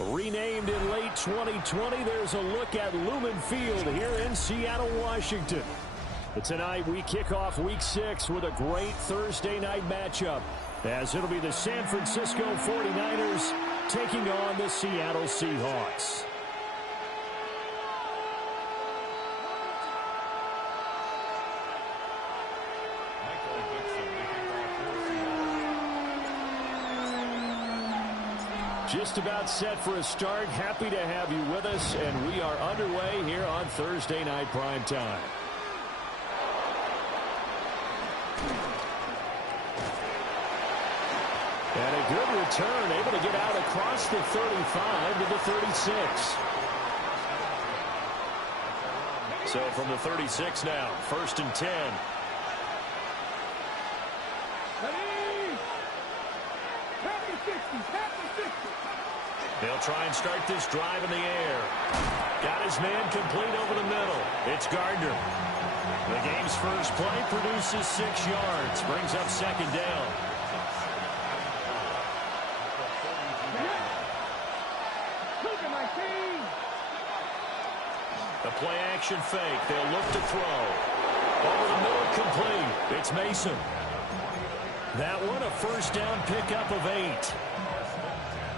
Renamed in late 2020, there's a look at Lumen Field here in Seattle, Washington. But tonight we kick off Week 6 with a great Thursday night matchup, as it'll be the San Francisco 49ers taking on the Seattle Seahawks. Just about set for a start. Happy to have you with us, and we are underway here on Thursday Night Prime Time. And a good return, able to get out across the 35 to the 36. So from the 36 now, 1st and 10. They'll try and start this drive in the air. Got his man complete over the middle. It's Gardner. The game's first play produces 6 yards. Brings up 2nd down. The play action fake. They'll look to throw. Over the middle, complete. It's Mason. That one a 1st down pickup of 8.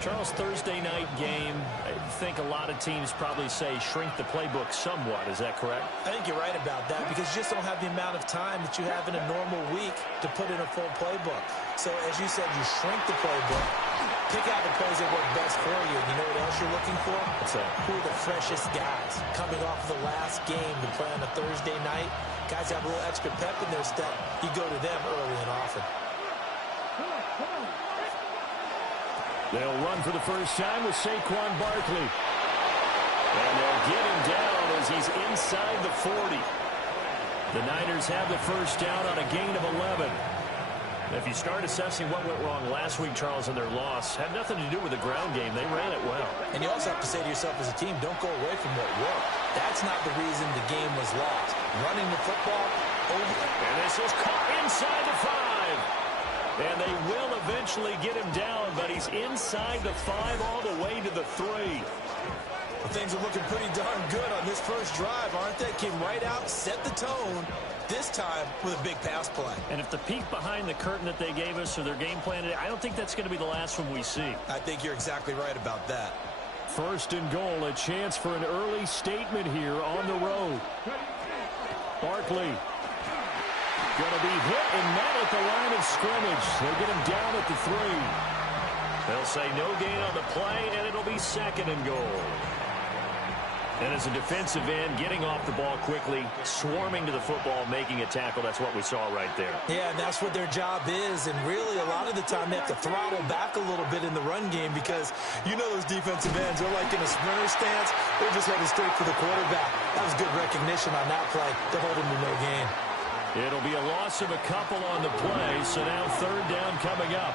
Charles, Thursday night game, I think a lot of teams probably say shrink the playbook somewhat. Is that correct? I think you're right about that because you just don't have the amount of time that you have in a normal week to put in a full playbook. So, as you said, you shrink the playbook, pick out the plays that work best for you. And you know what else you're looking for? What's that? Who are the freshest guys coming off the last game to play on a Thursday night? Guys have a little extra pep in their step. You go to them early and often. They'll run for the first time with Saquon Barkley. And they'll get him down as he's inside the 40. The Niners have the first down on a gain of 11. If you start assessing what went wrong last week, Charles, in their loss, had nothing to do with the ground game. They ran it well. And you also have to say to yourself as a team, don't go away from what worked. That's not the reason the game was lost. Running the football over. And this is caught inside the 5. And they will eventually get him down, but he's inside the 5 all the way to the 3. Well, things are looking pretty darn good on this first drive, aren't they? Came right out, set the tone, this time with a big pass play. And if the peek behind the curtain that they gave us or their game plan, I don't think that's going to be the last one we see. I think you're exactly right about that. 1st and goal, a chance for an early statement here on the road. Barkley. Going to be hit and met at the line of scrimmage. They'll get him down at the 3. They'll say no gain on the play, and it'll be 2nd and goal. And as a defensive end, getting off the ball quickly, swarming to the football, making a tackle, that's what we saw right there. Yeah, that's what their job is, and really a lot of the time they have to throttle back a little bit in the run game because you know those defensive ends are like in a sprinter stance. They're just headed straight for the quarterback. That was good recognition on that play to hold him to no gain. It'll be a loss of a couple on the play, so now 3rd down coming up.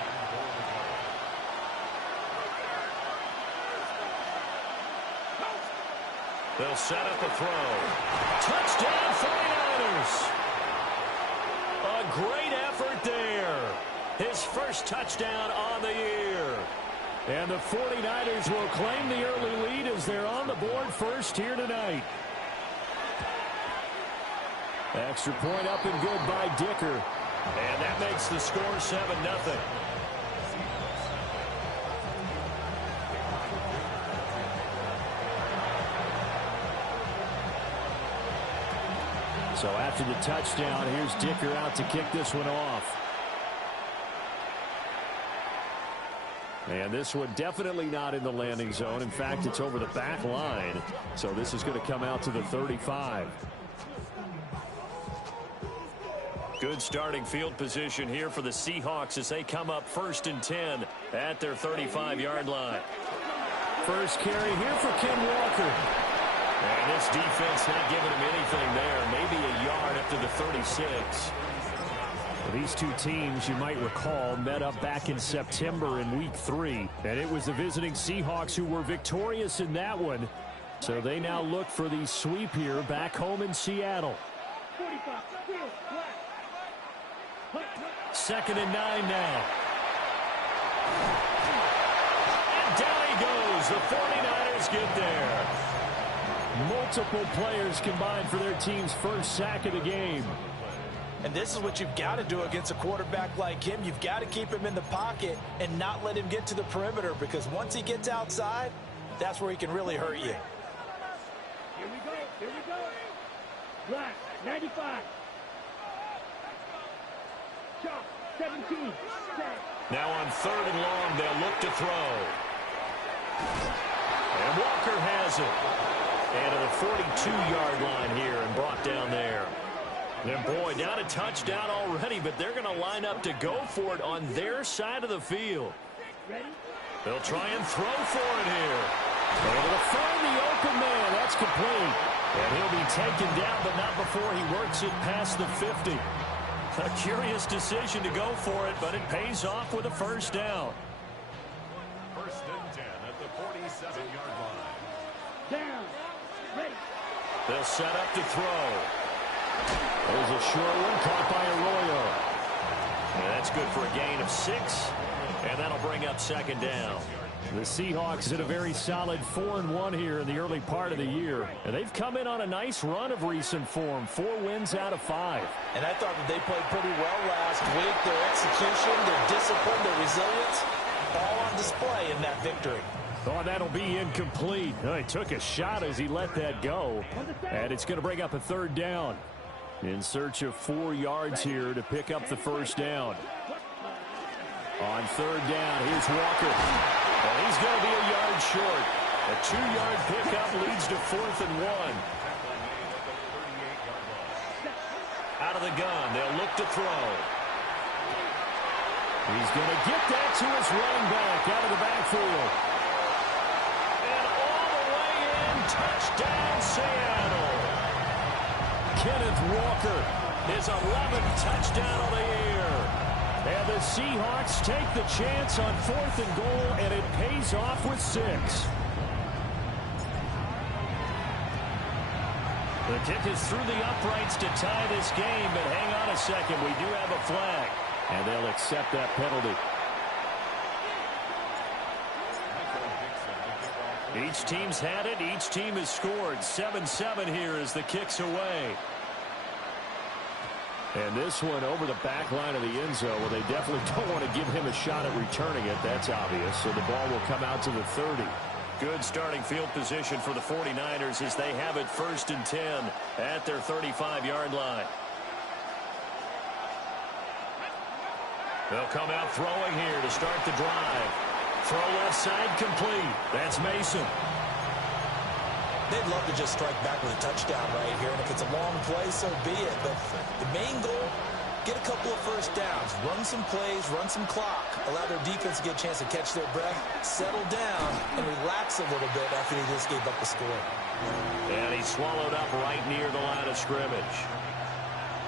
They'll set up a throw. Touchdown 49ers! A great effort there. His first touchdown on the year. And the 49ers will claim the early lead as they're on the board first here tonight. Extra point up and good by Dicker. And that makes the score 7-0. So after the touchdown, here's Dicker out to kick this one off. And this one definitely not in the landing zone. In fact, it's over the back line. So this is going to come out to the 35. Good starting field position here for the Seahawks as they come up 1st and 10 at their 35-yard line. First carry here for Ken Walker. And this defense not giving him anything there. Maybe a yard up to the 36. Well, these two teams, you might recall, met up back in September in Week 3. And it was the visiting Seahawks who were victorious in that one. So they now look for the sweep here back home in Seattle. 2nd and 9 now. And down he goes. The 49ers get there. Multiple players combined for their team's first sack of the game. And this is what you've got to do against a quarterback like him. You've got to keep him in the pocket and not let him get to the perimeter, because once he gets outside, that's where he can really hurt you. Here we go. Here we go. Black, 95. Chop, 17. Now on 3rd and long, they'll look to throw. And Walker has it. And to the 42-yard line here and brought down there. And boy, down a touchdown already, but they're going to line up to go for it on their side of the field. They'll try and throw for it here. Able to find the open man. That's complete. And he'll be taken down, but not before he works it past the 50. A curious decision to go for it, but it pays off with a first down. 1st and 10 at the 47-yard line. Down. Ready. They'll set up to throw. There's a short one caught by Arroyo. And that's good for a gain of 6. And that'll bring up 2nd down. The Seahawks in a very solid 4-1 here in the early part of the year. And they've come in on a nice run of recent form. 4 wins out of 5. And I thought that they played pretty well last week. Their execution, their discipline, their resilience, all on display in that victory. Oh, that'll be incomplete. Oh, he took a shot as he let that go. And it's going to bring up a 3rd down. In search of 4 yards here to pick up the first down. On 3rd down, here's Walker. And he's going to be a yard short. A 2-yard pickup leads to 4th and 1. Out of the gun, they'll look to throw. He's going to get that to his running back out of the backfield. And all the way in, touchdown Seattle. Kenneth Walker, His 11th touchdown of the year. and the Seahawks take the chance on 4th and goal, and it pays off with 6. The kick is through the uprights to tie this game, but hang on a second. We do have a flag. And they'll accept that penalty. Each team's had it. Each team has scored. 7-7 here as the kick's away. And this one over the back line of the end zone. Well, they definitely don't want to give him a shot at returning it. That's obvious. So the ball will come out to the 30. Good starting field position for the 49ers as they have it 1st and 10 at their 35-yard line. They'll come out throwing here to start the drive. Throw left side complete. That's Mason. They'd love to just strike back with a touchdown right here, and if it's a long play, so be it. But the main goal, get a couple of first downs, run some plays, run some clock, allow their defense to get a chance to catch their breath, settle down, and relax a little bit after they just gave up the score. And he swallowed up right near the line of scrimmage.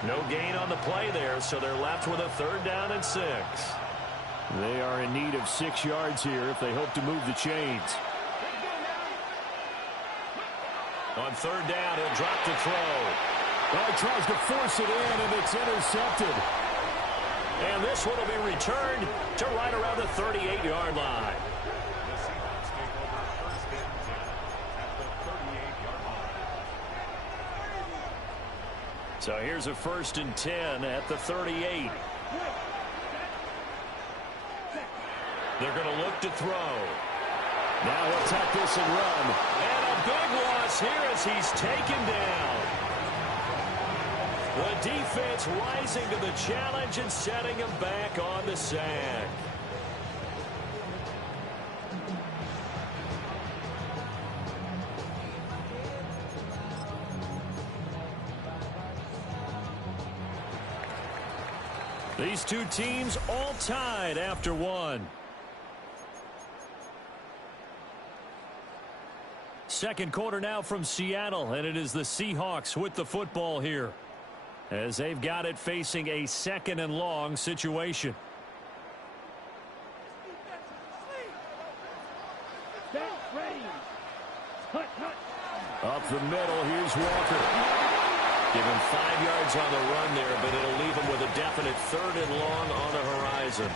No gain on the play there, so they're left with a 3rd down and 6. They are in need of 6 yards here if they hope to move the chains. On 3rd down, he'll drop to throw. Well, he tries to force it in, and it's intercepted. And this one will be returned to right around the 38-yard line. So here's a 1st and 10 at the 38. They're going to look to throw. Now he'll tuck this and run. And a big loss here as he's taken down. The defense rising to the challenge and setting him back on the sack. These two teams all tied after one. Second quarter now from Seattle, and it is the Seahawks with the football here as they've got it facing a 2nd and long situation. Up the middle, here's Walker. Give him 5 yards on the run there, but it'll leave him with a definite 3rd and long on the horizon.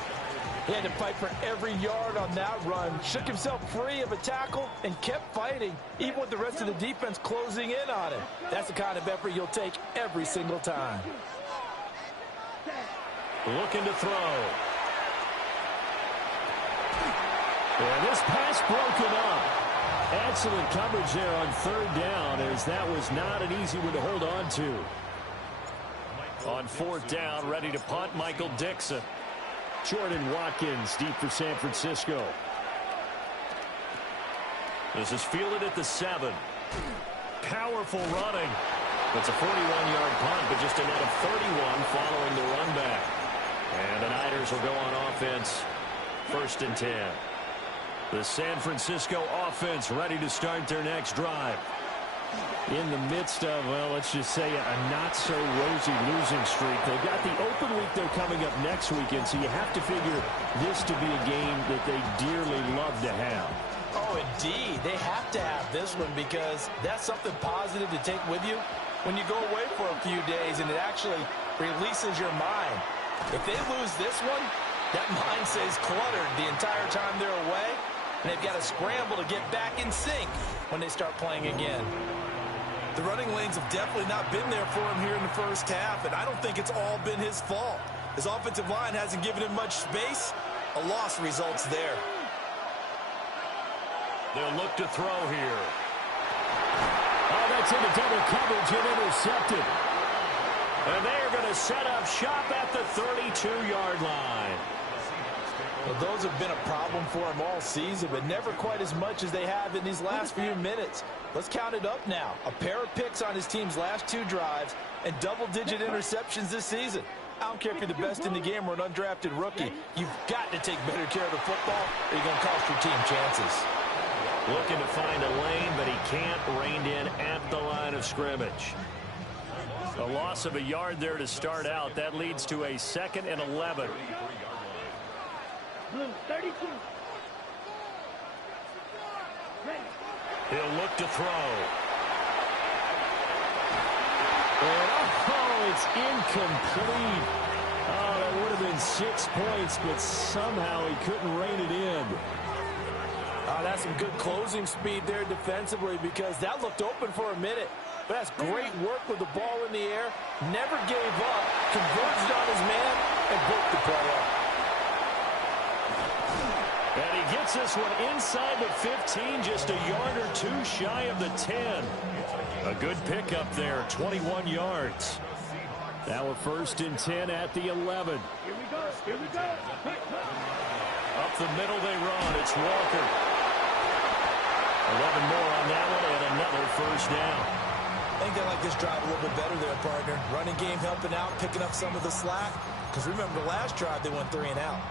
He had to fight for every yard on that run, shook himself free of a tackle, and kept fighting, even with the rest of the defense closing in on him. That's the kind of effort you'll take every single time. Looking to throw. And this pass broken up. Excellent coverage there on third down, as that was not an easy one to hold on to. On fourth down, ready to punt, Michael Dixon. Jordan Watkins deep for San Francisco. This is fielded at the 7. Powerful running. It's a 41-yard punt, but just a net of 31 following the run back. And the Niners will go on offense, 1st and 10. The San Francisco offense ready to start their next drive. In the midst of, well, let's just say a not-so-rosy losing streak. They've got the open week they're coming up next weekend, so you have to figure this to be a game that they dearly love to have. Oh, indeed. They have to have this one because that's something positive to take with you when you go away for a few days, and it actually releases your mind. If they lose this one, that mind stays cluttered the entire time they're away, and they've got to scramble to get back in sync when they start playing again. The running lanes have definitely not been there for him here in the first half, and I don't think it's all been his fault. His offensive line hasn't given him much space. A loss results there. They'll look to throw here. Oh, that's into double coverage and intercepted. And they are going to set up shop at the 32-yard line. Well, those have been a problem for him all season, but never quite as much as they have in these last few minutes. Let's count it up now. A pair of picks on his team's last 2 drives and double-digit interceptions this season. I don't care if you're the best in the game or an undrafted rookie. You've got to take better care of the football or you're going to cost your team chances. Looking to find a lane, but he can't. Reined in at the line of scrimmage. A loss of a yard there to start out. That leads to a 2nd and 11. Blue 32. He'll look to throw. Oh, it's incomplete. Oh, that would have been 6 points, but somehow he couldn't rein it in. That's some good closing speed there defensively because that looked open for a minute. But that's great work with the ball in the air. Never gave up, converged on his man, and broke the play up. And he gets this one inside the 15, just a yard or 2 shy of the 10. A good pickup there, 21 yards. Now a 1st and 10 at the 11. Here we go. Here we go. Up the middle they run. It's Walker. 11 more on that one and another 1st down. I think they like this drive a little bit better there, partner. Running game helping out, picking up some of the slack. Because remember the last drive, they went 3 and out.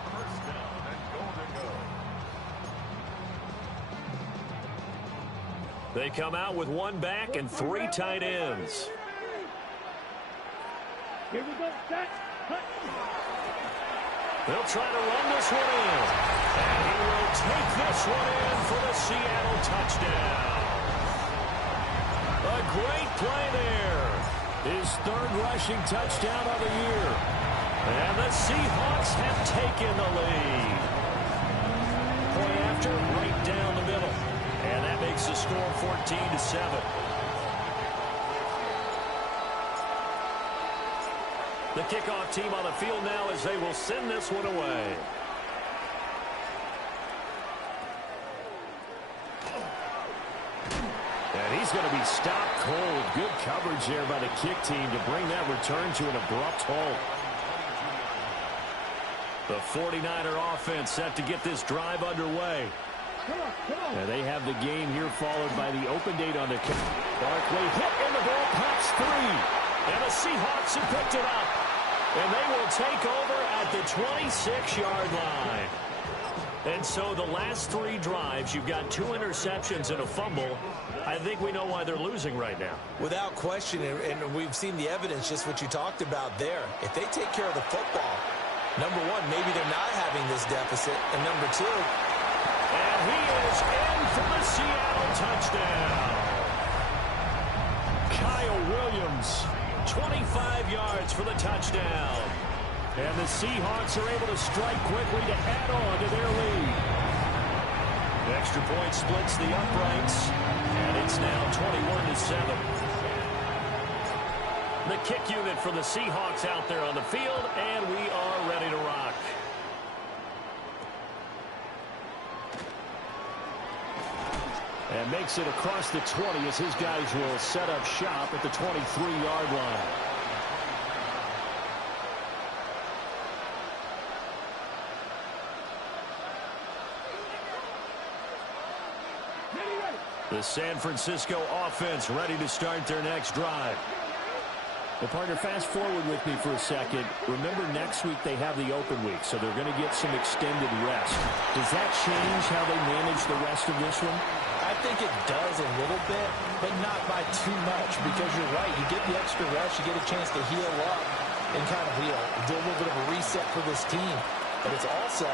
They come out with 1 back and 3 tight ends. Here we go. Set. Cut. They'll try to run this one in. And he will take this one in for the Seattle touchdown. A great play there. His 3rd rushing touchdown of the year. And the Seahawks have taken the lead. Point after, right down the middle. And that makes the score 14-7. The kickoff team on the field now as they will send this one away. And he's going to be stopped cold. Good coverage there by the kick team to bring that return to an abrupt halt. The 49er offense set to get this drive underway. And they have the game here followed by the open date on the kick. Barkley hit and the ball pops 3. And the Seahawks have picked it up. And they will take over at the 26-yard line. And so the last 3 drives, you've got 2 interceptions and a fumble. I think we know why they're losing right now. Without question, and we've seen the evidence, just what you talked about there. If they take care of the football, number 1, maybe they're not having this deficit. And number 2. And he is in for the Seattle touchdown. Kyle Williams, 25 yards for the touchdown. And the Seahawks are able to strike quickly to add on to their lead. Extra point splits the uprights, and it's now 21-7. The kick unit for the Seahawks out there on the field, and we are ready to rock. And makes it across the 20 as his guys will set up shop at the 23-yard line. The San Francisco offense ready to start their next drive. Well, partner, fast forward with me for a second. Remember, next week they have the open week, so they're going to get some extended rest. Does that change how they manage the rest of this one? I think it does a little bit, but not by too much, because you're right. You get the extra rest, you get a chance to heal up and kind of do a little bit of a reset for this team. But it's also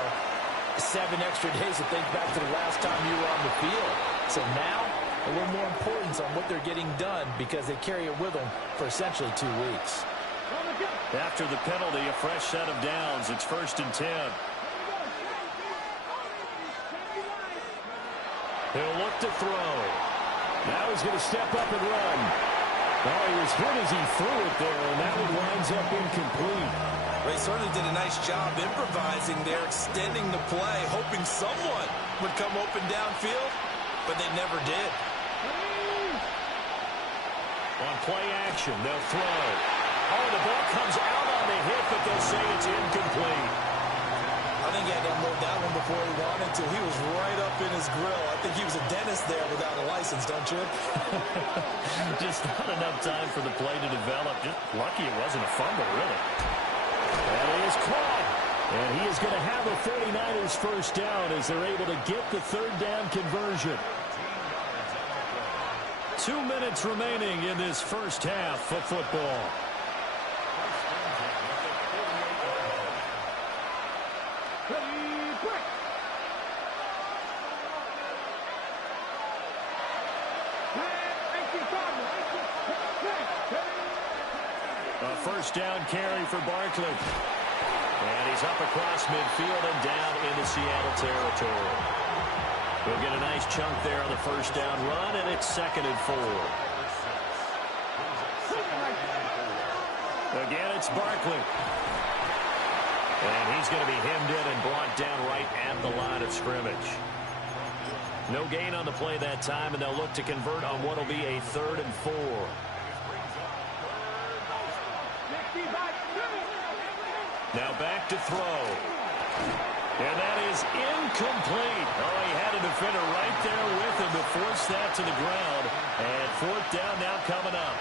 7 extra days to think back to the last time you were on the field. So now, a little more importance on what they're getting done because they carry it with them for essentially 2 weeks. After the penalty, a fresh set of downs. It's 1st and 10. He'll look to throw. Now he's going to step up and run. Oh, he was hit as he threw it there, and that one winds up incomplete. They certainly did a nice job improvising there, extending the play, hoping someone would come open downfield, but they never did. On play action, they'll throw. Oh, the ball comes out on the hit, but they'll say it's incomplete. I think he had to unload that one before he wanted to. He was right up in his grill. I think he was a dentist there without a license, don't you? Just not enough time for the play to develop. Just lucky it wasn't a fumble, really. And he is caught. And he is going to have a 49ers first down as they're able to get the 3rd down conversion. 2 minutes remaining in this first half of football. A first down carry for Barkley. And he's up across midfield and down into Seattle territory. We'll get a nice chunk there on the first down run, and it's 2nd and 4. Again, it's Barkley. And he's going to be hemmed in and brought down right at the line of scrimmage. No gain on the play that time, and they'll look to convert on what will be a 3rd and 4. Now back to throw. And that is incomplete. Oh, he had a defender right there with him to force that to the ground. And 4th down now coming up.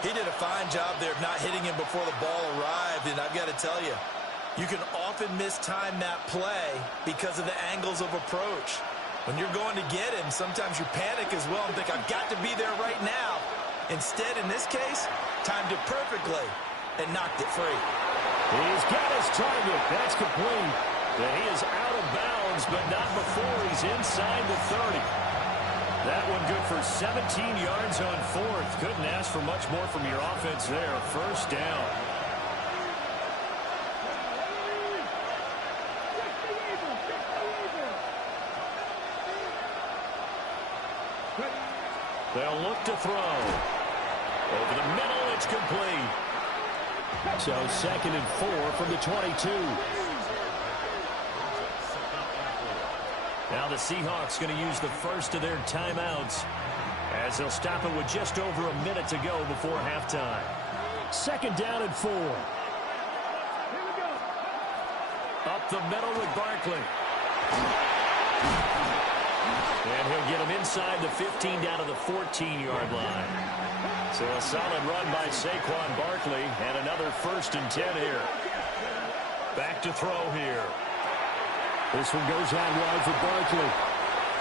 He did a fine job there of not hitting him before the ball arrived. And I've got to tell you, you can often mistime that play because of the angles of approach. When you're going to get him, sometimes you panic as well and think, I've got to be there right now. Instead, in this case, timed it perfectly and knocked it free. He's got his target. That's complete. And he is out of bounds, but not before he's inside the 30. That one good for 17 yards on 4th. Couldn't ask for much more from your offense there. First down. They'll look to throw. Over the middle, it's complete. So 2nd and 4 from the 22. Now the Seahawks going to use the first of their timeouts as they'll stop it with just over a minute to go before halftime. 2nd down and 4. Up the middle with Barkley. And he'll get him inside the 15 down to the 14-yard line. So a solid run by Saquon Barkley and another 1st and 10 here. Back to throw here. This one goes out wide for Barkley.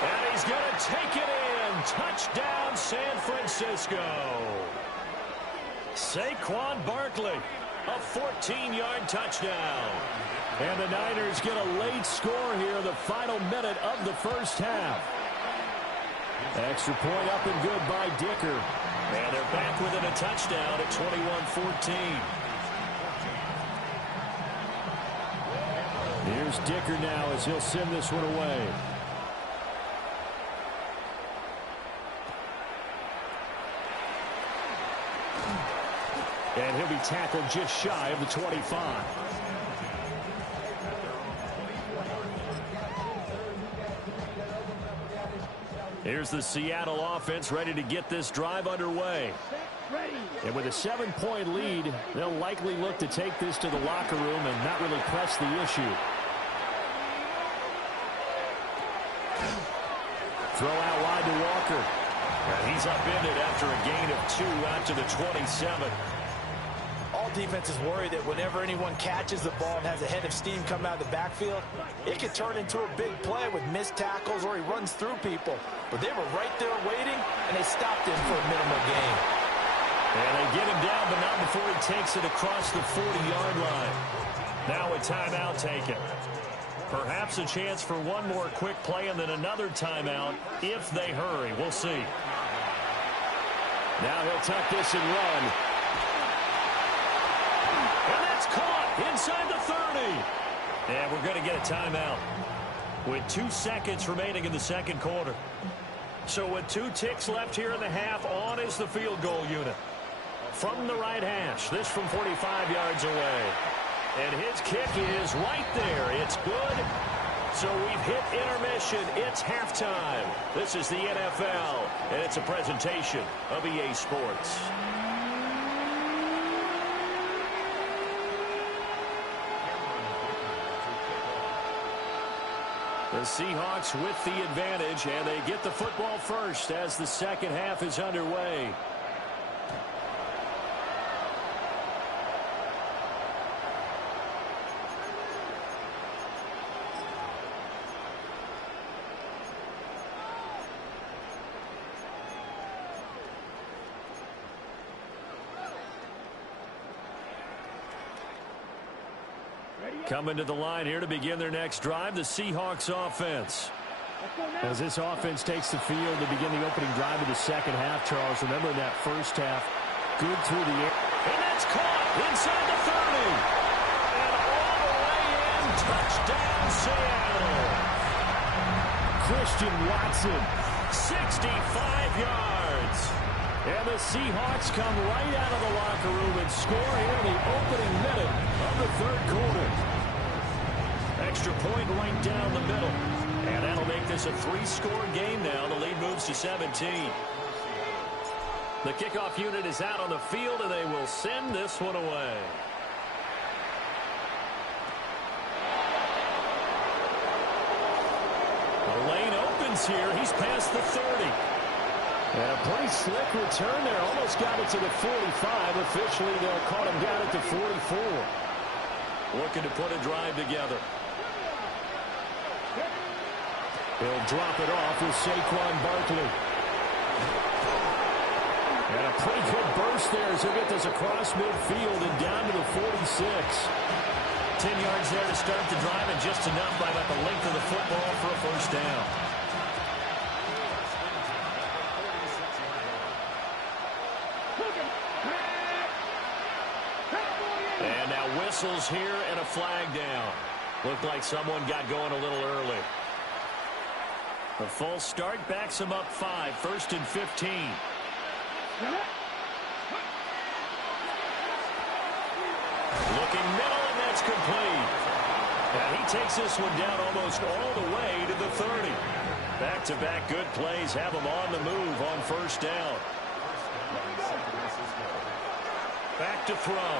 And he's going to take it in. Touchdown, San Francisco. Saquon Barkley, a 14-yard touchdown. And the Niners get a late score here in the final minute of the first half. Extra point up and good by Dicker. And they're back within a touchdown at 21-14. Here's Dicker now as he'll send this one away. And he'll be tackled just shy of the 25. Here's the Seattle offense ready to get this drive underway. And with a 7-point lead, they'll likely look to take this to the locker room and not really press the issue. Throw out wide to Walker. And he's upended after a gain of 2 out to the 27. All defenses worry that whenever anyone catches the ball and has a head of steam come out of the backfield, it could turn into a big play with missed tackles or he runs through people. But they were right there waiting, and they stopped him for a minimal gain. And they get him down, but not before he takes it across the 40-yard line. Now a timeout taken. Perhaps a chance for one more quick play and then another timeout if they hurry. We'll see. Now he'll tuck this and run. And that's caught inside the 30. And we're going to get a timeout with 2 seconds remaining in the second quarter. So with 2 ticks left here in the half, on is the field goal unit. From the right hash, this from 45 yards away. And his kick is right there. It's good. So we've hit intermission. It's halftime. This is the NFL, and it's a presentation of EA Sports. The Seahawks with the advantage, and they get the football first as the second half is underway. Coming to the line here to begin their next drive, the Seahawks offense. As this offense takes the field to begin the opening drive of the second half, Charles, remember that first half, good through the air. And that's caught inside the 30. And all the way in, touchdown Seattle. Christian Watson. 65 yards. And the Seahawks come right out of the locker room and score here in the opening minute of the third quarter. Extra point right down the middle. And that'll make this a 3-score game now. The lead moves to 17. The kickoff unit is out on the field, and they will send this one away. The lane opens here. He's past the 30. And a pretty slick return there. Almost got it to the 45. Officially, they'll call him down at the 44. Looking to put a drive together. He'll drop it off with Saquon Barkley. And a pretty good burst there as he'll get this across midfield and down to the 46. 10 yards there to start the drive, and just enough by about the length of the football for a first down. And now whistles here and a flag down. Looked like someone got going a little early. A false start backs him up 5, 1st and 15. Looking middle, and that's complete. And he takes this one down almost all the way to the 30. Back-to-back good plays have him on the move on first down. Back to throw.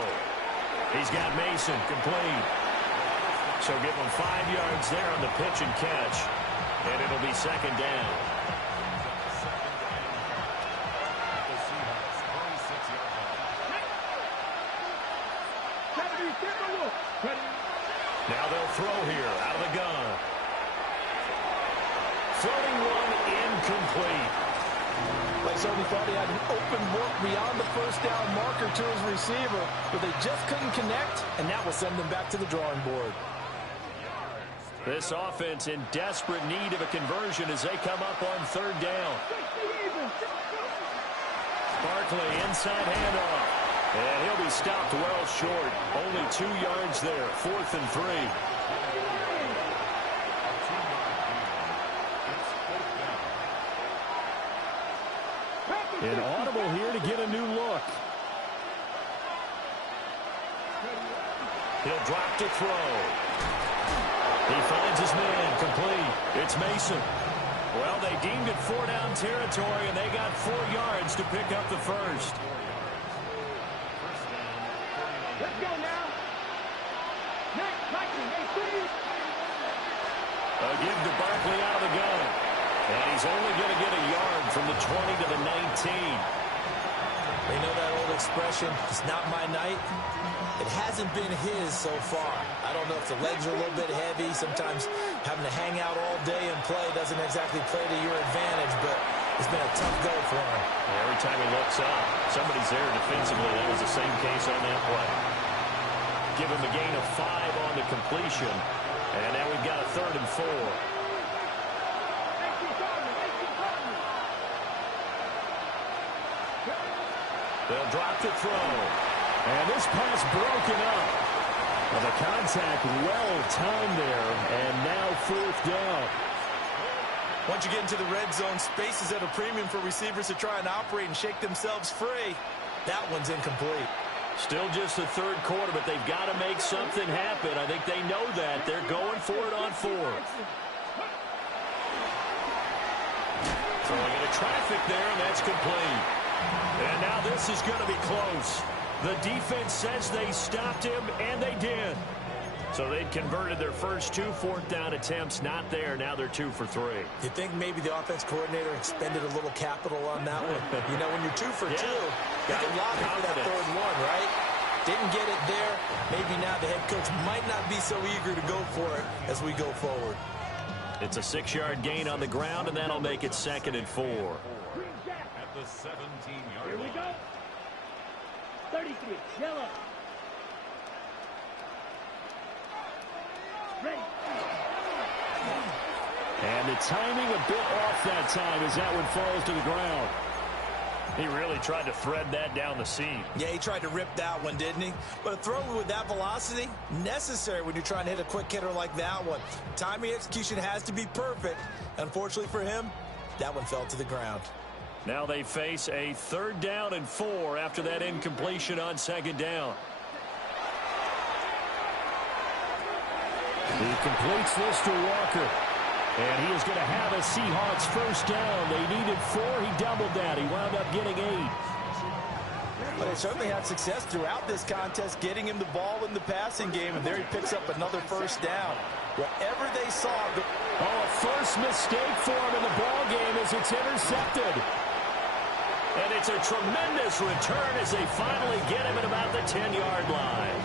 He's got Mason complete. So give him 5 yards there on the pitch and catch. And it'll be second down. Now they'll throw here out of the gun. Floating one incomplete. They certainly thought he had an open look beyond the first down marker to his receiver, but they just couldn't connect, and that will send them back to the drawing board. This offense in desperate need of a conversion as they come up on third down. Barkley inside handoff. And he'll be stopped well short. Only 2 yards there. 4th and 3. An audible here to get a new look. He'll drop to throw. He finds his man, complete. It's Mason. Well, they deemed it 4-down territory, and they got 4 yards to pick up the first. Let's go now. Next, Mikey, hey, please. A give to Barkley out of the gun. And he's only going to get a yard from the 20 to the 19. They know that old expression, it's not my night. It hasn't been his so far. I don't know if the legs are a little bit heavy. Sometimes having to hang out all day and play doesn't exactly play to your advantage, but it's been a tough go for him. Every time he looks up, somebody's there defensively. That was the same case on that play. Give him a gain of 5 on the completion. And now we've got a 3rd and 4. They'll drop to throw. And this pass broken up. Well, the contact well-timed there, and now 4th down. Once you get into the red zone, space is at a premium for receivers to try and operate and shake themselves free. That one's incomplete. Still just the 3rd quarter, but they've got to make something happen. I think they know that. They're going for it on 4th. Throwing into traffic there, and that's complete. And now this is going to be close. The defense says they stopped him, and they did. So they'd converted their first 2 4th-down attempts. Not there. Now they're 2 for 3. You think maybe the offense coordinator expended a little capital on that one? You know, when you're 2 for 2, you can lock it for that 3rd one, right? Didn't get it there. Maybe now the head coach might not be so eager to go for it as we go forward. It's a 6-yard gain on the ground, and that'll make it 2nd and 4. At the 17-yard line. Here we go. 33, yellow. Ready. And the timing a bit off that time as that one falls to the ground. He really tried to thread that down the seam. Yeah, he tried to rip that one, didn't he? But a throw with that velocity, necessary when you're trying to hit a quick hitter like that one. Timing execution has to be perfect. Unfortunately for him, that one fell to the ground. Now they face a 3rd down and 4 after that incompletion on 2nd down. He completes this to Walker. And he is going to have a Seahawks 1st down. They needed 4. He doubled that. He wound up getting 8. But they certainly had success throughout this contest, getting him the ball in the passing game, and there he picks up another 1st down. Whatever they saw. A first mistake for him in the ball game as it's intercepted. And it's a tremendous return as they finally get him at about the 10-yard line.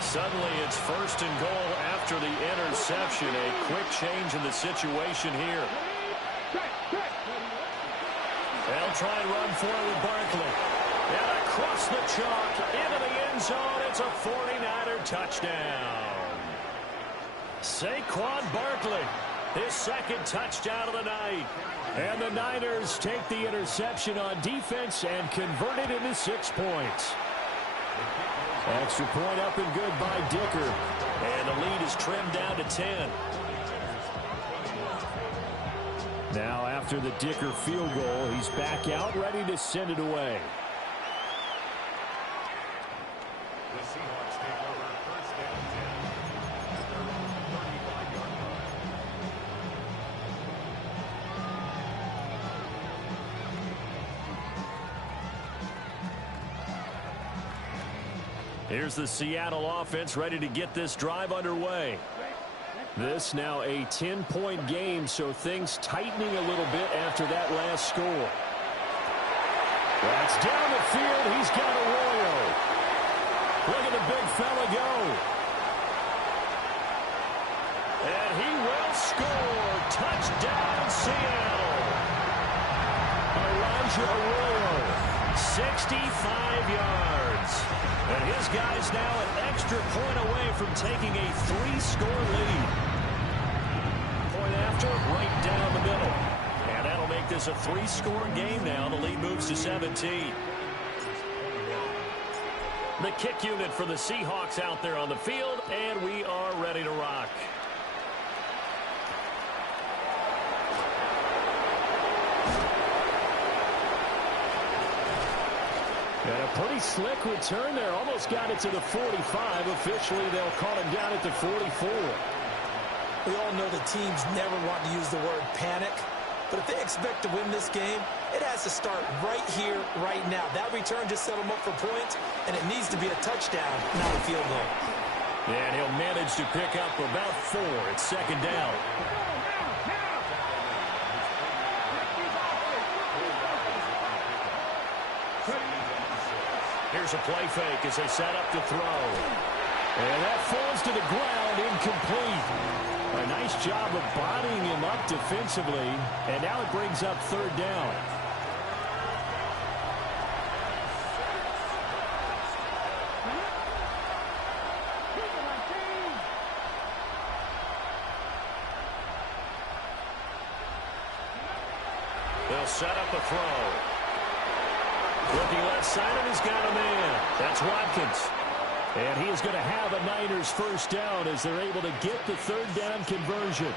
Suddenly it's 1st and goal after the interception. A quick change in the situation here. They'll try and run for it with Barkley. And across the chalk into the end zone. It's a 49er touchdown. Saquon Barkley, his 2nd touchdown of the night. And the Niners take the interception on defense and convert it into 6 points. Extra point up and good by Dicker. And the lead is trimmed down to 10. Now after the Dicker field goal, he's back out ready to send it away. The Seahawks take over 1st and 10 at their own 35-yard line. Here's the Seattle offense ready to get this drive underway. This now a 10-point game, so things tightening a little bit after that last score. That's down the field. He's got Arroyo. Look at the big fella go. And he will score. Touchdown, Seattle. Elijah Arroyo, 65 yards. And his guy's now an extra point away from taking a 3-score lead. Point after, right down the middle. And that'll make this a 3-score game now. The lead moves to 17. The kick unit for the Seahawks out there on the field, and we are ready to rock. And a pretty slick return there. Almost got it to the 45. Officially, they'll call him down at the 44. We all know the teams never want to use the word panic. But if they expect to win this game, it has to start right here, right now. That return just set them up for points, and it needs to be a touchdown, not a field goal. And he'll manage to pick up about 4. It's second down. Here's a play fake as they set up to throw. And that falls to the ground, incomplete. A nice job of bodying him up defensively, and now it brings up third down. They'll set up a throw. Looking left side, and he's got a man. That's Watkins. And he is going to have a Niners first down as they're able to get the third down conversion.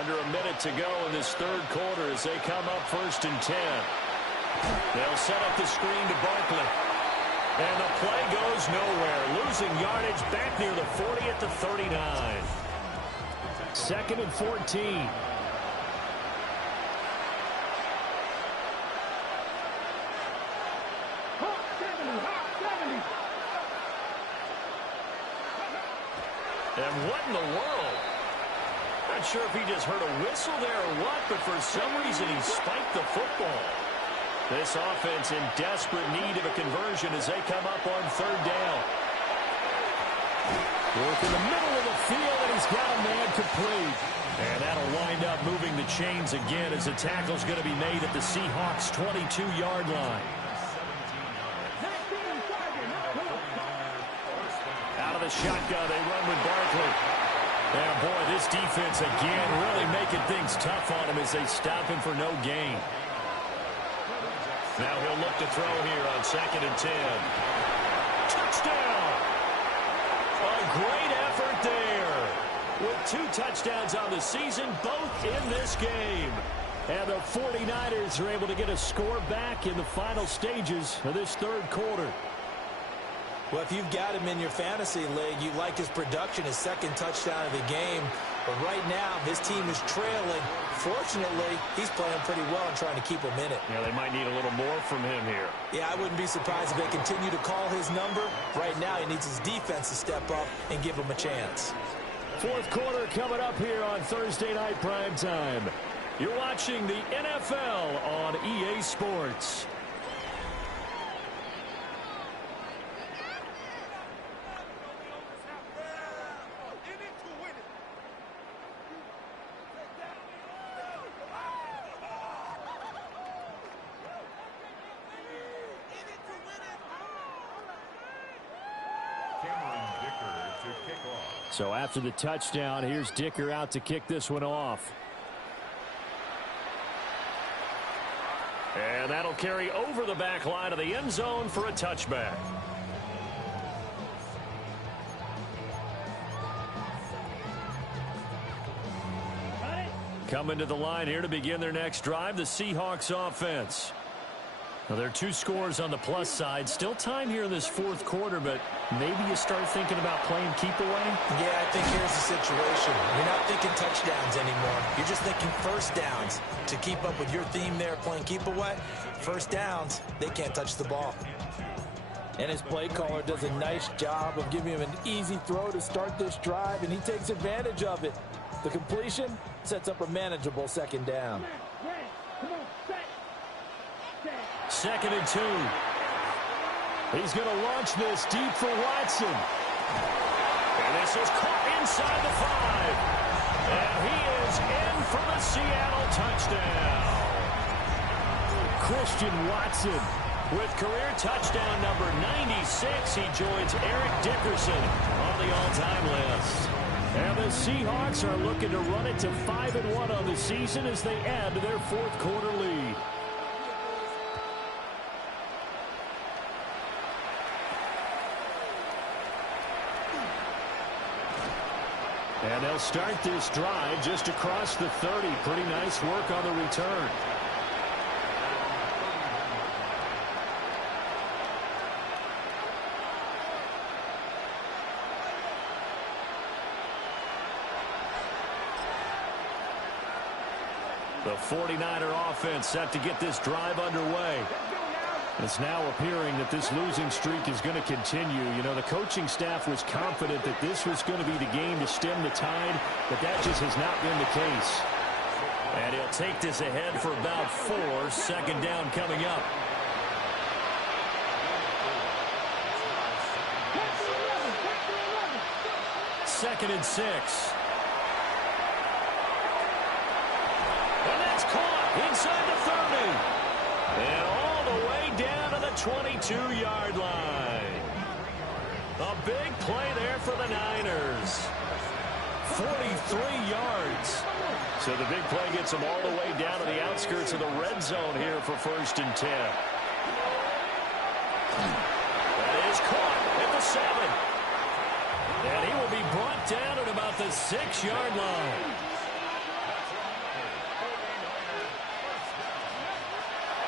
Under a minute to go in this third quarter as they come up first and 10. They'll set up the screen to Barkley. And the play goes nowhere. Losing yardage back near the 40 at the 39. Second and 14. And what in the world? Not sure if he just heard a whistle there or what, but for some reason he spiked the football. This offense in desperate need of a conversion as they come up on third down. Work in the middle of the field, and he's got a man complete. And that'll wind up moving the chains again as the tackle's going to be made at the Seahawks' 22-yard line. Out of the shotgun, they run with Barkley. And boy, this defense again really making things tough on him as they stop him for no gain. Now he'll look to throw here on second and 10. Touchdown! A great effort there. With 2 touchdowns on the season, both in this game. And the 49ers are able to get a score back in the final stages of this third quarter. Well, if you've got him in your fantasy league, you like his production, his second touchdown of the game. But right now, his team is trailing. Fortunately, he's playing pretty well and trying to keep him in it. Yeah, they might need a little more from him here. Yeah, I wouldn't be surprised if they continue to call his number. Right now, he needs his defense to step up and give him a chance. Fourth quarter coming up here on Thursday Night Primetime. You're watching the NFL on EA Sports. So after the touchdown, here's Dicker out to kick this one off. And that'll carry over the back line of the end zone for a touchback. Coming to the line here to begin their next drive, the Seahawks offense. Now, there are 2 scores on the plus side. Still time here in this fourth quarter, but maybe you start thinking about playing keep away? Yeah, I think here's the situation. You're not thinking touchdowns anymore. You're just thinking first downs. To keep up with your theme there, playing keep away, first downs, they can't touch the ball. And his play caller does a nice job of giving him an easy throw to start this drive, and he takes advantage of it. The completion sets up a manageable second down. Second and 2. He's going to launch this deep for Watson. And this is caught inside the 5. And he is in for the Seattle touchdown. Christian Watson. With career touchdown number 96, he joins Eric Dickerson on the all-time list. And the Seahawks are looking to run it to 5-1 on the season as they add to their fourth quarter lead. And they'll start this drive just across the 30. Pretty nice work on the return. The 49er offense set to get this drive underway. It's now appearing that this losing streak is going to continue. You know, the coaching staff was confident that this was going to be the game to stem the tide, but that just has not been the case. And he'll take this ahead for about 4. Second down coming up. Second and 6. And that's caught inside the 30. And all the way down to the 22-yard line. A big play there for the Niners. 43 yards. So the big play gets them all the way down to the outskirts of the red zone here for first and 10. That is caught at the 7. And he will be brought down at about the 6-yard line.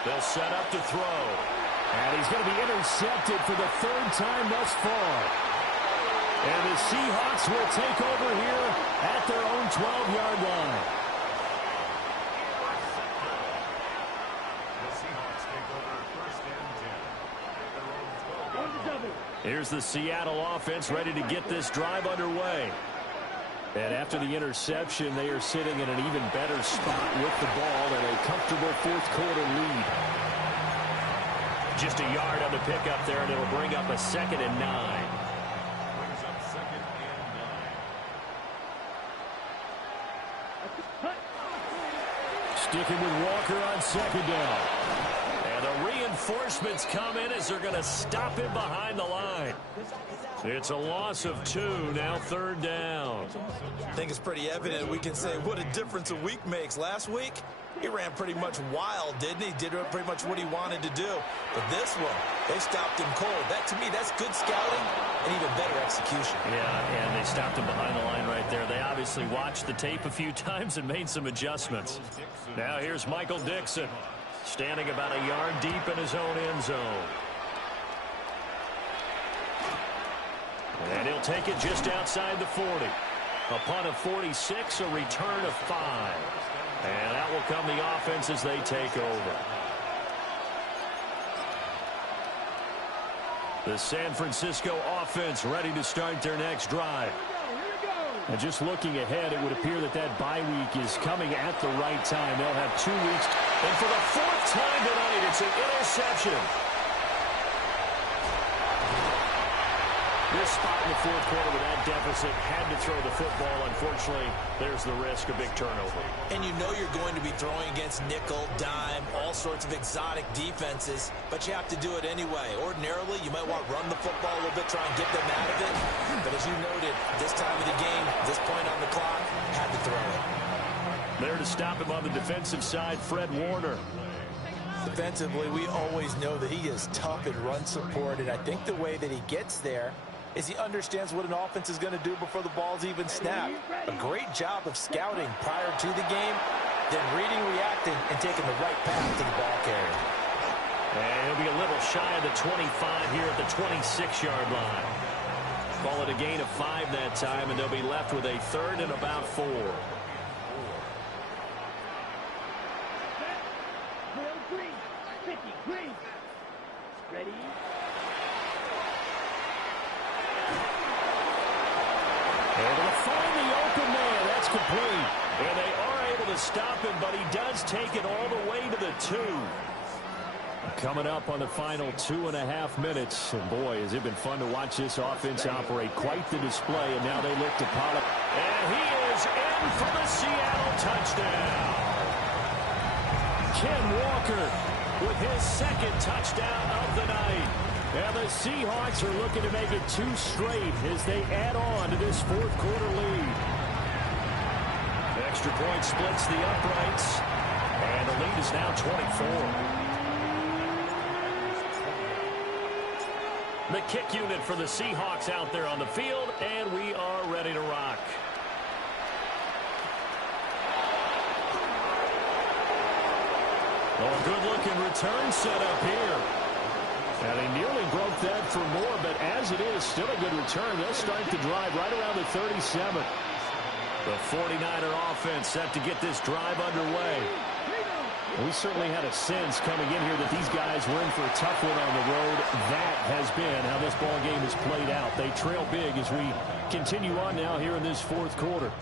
They'll set up to throw. And he's going to be intercepted for the 3rd time thus far. And the Seahawks will take over here at their own 12-yard line. The Seahawks take over first and 10 at their own 12-yard line. Here's the Seattle offense ready to get this drive underway. And after the interception, they are sitting in an even better spot with the ball and a comfortable 4th quarter lead. Just a yard on the pickup there, and it'll bring up a 2nd and 9. Brings up 2nd and 9. Sticking with Walker on 2nd down. And the reinforcements come in as they're going to him behind the line. It's a loss of 2, now 3rd down. I think it's pretty evident. We can say what a difference a week makes. Last week, he ran pretty much wild, didn't he? Did pretty much what he wanted to do. But this one, they stopped him cold. That, to me, that's good scouting and even better execution. Yeah, and they stopped him behind the line right there. They obviously watched the tape a few times and made some adjustments. Now here's Michael Dixon, standing about a yard deep in his own end zone. And he'll take it just outside the 40. A punt of 46, a return of 5. And that will come the offense as they take over. The San Francisco offense ready to start their next drive. And just looking ahead, it would appear that that bye week is coming at the right time. They'll have 2 weeks. And for the 4th time tonight, it's an interception. This spot in the 4th quarter with that deficit, had to throw the football. Unfortunately, there's the risk of big turnover. And you know you're going to be throwing against nickel, dime, all sorts of exotic defenses, but you have to do it anyway. Ordinarily, you might want to run the football a little bit, try and get them out of it. But as you noted, this time of the game, this point on the clock, had to throw it. There to stop him on the defensive side, Fred Warner. Defensively, we always know that he is tough in run support, and I think the way that he gets there is he understands what an offense is going to do before the ball's even snapped. A great job of scouting prior to the game, then reading, reacting, and taking the right path to the ball carrier. And he'll be a little shy of the 25 here at the 26-yard line. Call it a gain of 5 that time, and they'll be left with a 3rd and about 4. Ready? Able to find the open man. That's complete. And they are able to stop him, but he does take it all the way to the 2. Coming up on the final 2.5 minutes. And boy, has it been fun to watch this offense operate. Quite the display, and now they look to Pollard. And he is in for the Seattle touchdown. Ken Walker with his 2nd touchdown of the night. And the Seahawks are looking to make it 2 straight as they add on to this 4th quarter lead. The extra point splits the uprights, and the lead is now 24. The kick unit for the Seahawks out there on the field, and we are ready to rock. Oh, good-looking return set up here. And they nearly broke that for more, but as it is, still a good return. They'll start the drive right around the 37. The 49er offense set to get this drive underway. We certainly had a sense coming in here that these guys were in for a tough one on the road. That has been how this ball game has played out. They trail big as we continue on now here in this fourth quarter.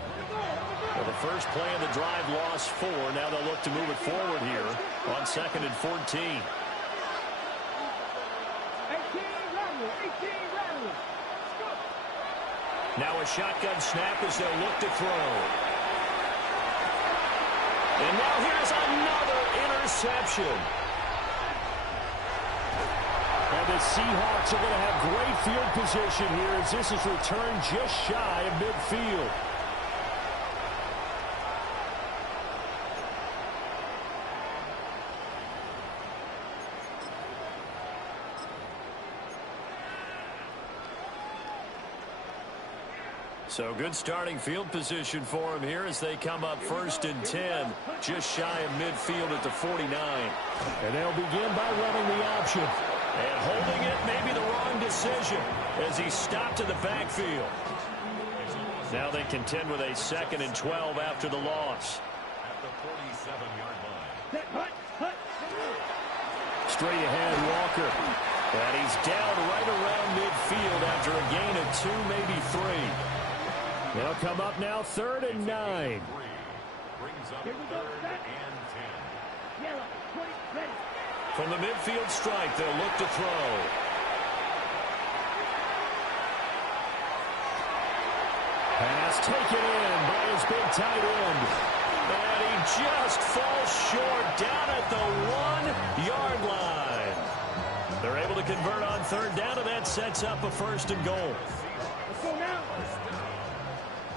Well, the first play of the drive lost 4. Now they'll look to move it forward here on 2nd and 14. Now a shotgun snap as they'll look to throw. And now here's another interception. And the Seahawks are going to have great field position here as this is returned just shy of midfield. So good starting field position for them here as they come up 1st and 10, just shy of midfield at the 49. And they'll begin by running the option. And holding it may be the wrong decision as he stopped in the backfield. Now they contend with a 2nd and 12 after the loss. At the 47-yard line. Straight ahead, Walker. And he's down right around midfield after a gain of 2, maybe 3. They'll come up now 3rd and 9. Brings up 3rd and 10. From the midfield stripe, they'll look to throw. Pass taken in by his big tight end. And he just falls short down at the 1-yard line. They're able to convert on 3rd down, and that sets up a 1st and goal. Let's go now.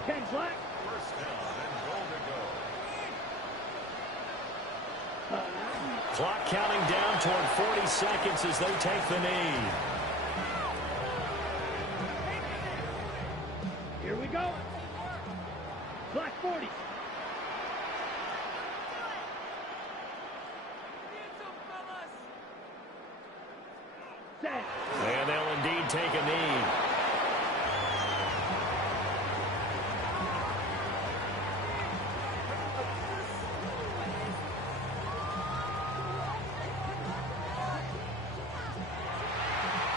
Ken Black. First down and goal to go. Clock counting down toward 40 seconds as they take the knee. Here we go. Black 40. Set. And they'll indeed take a knee.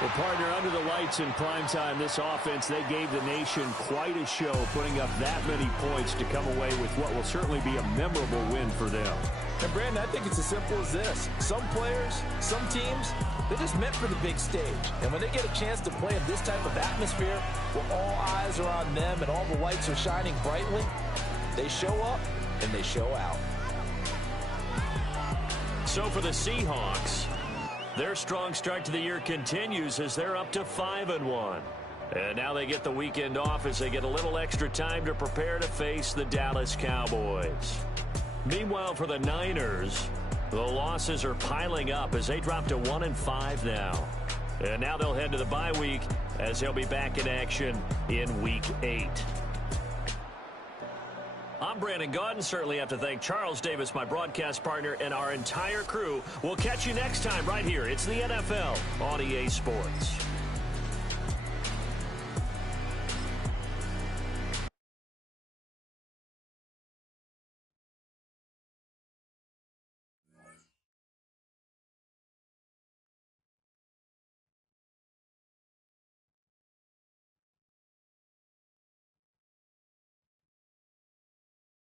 Well, partner, under the lights in primetime, this offense, they gave the nation quite a show, putting up that many points to come away with what will certainly be a memorable win for them. And, Brandon, I think it's as simple as this. Some players, some teams, they're just meant for the big stage. And when they get a chance to play in this type of atmosphere where all eyes are on them and all the lights are shining brightly, they show up and they show out. So for the Seahawks, their strong start to the year continues as they're up to 5-1. And now they get the weekend off as they get a little extra time to prepare to face the Dallas Cowboys. Meanwhile, for the Niners, the losses are piling up as they drop to 1-5 now. And now they'll head to the bye week as they'll be back in action in Week 8. I'm Brandon Gaudin. Certainly have to thank Charles Davis, my broadcast partner, and our entire crew. We'll catch you next time right here. It's the NFL on EA Sports.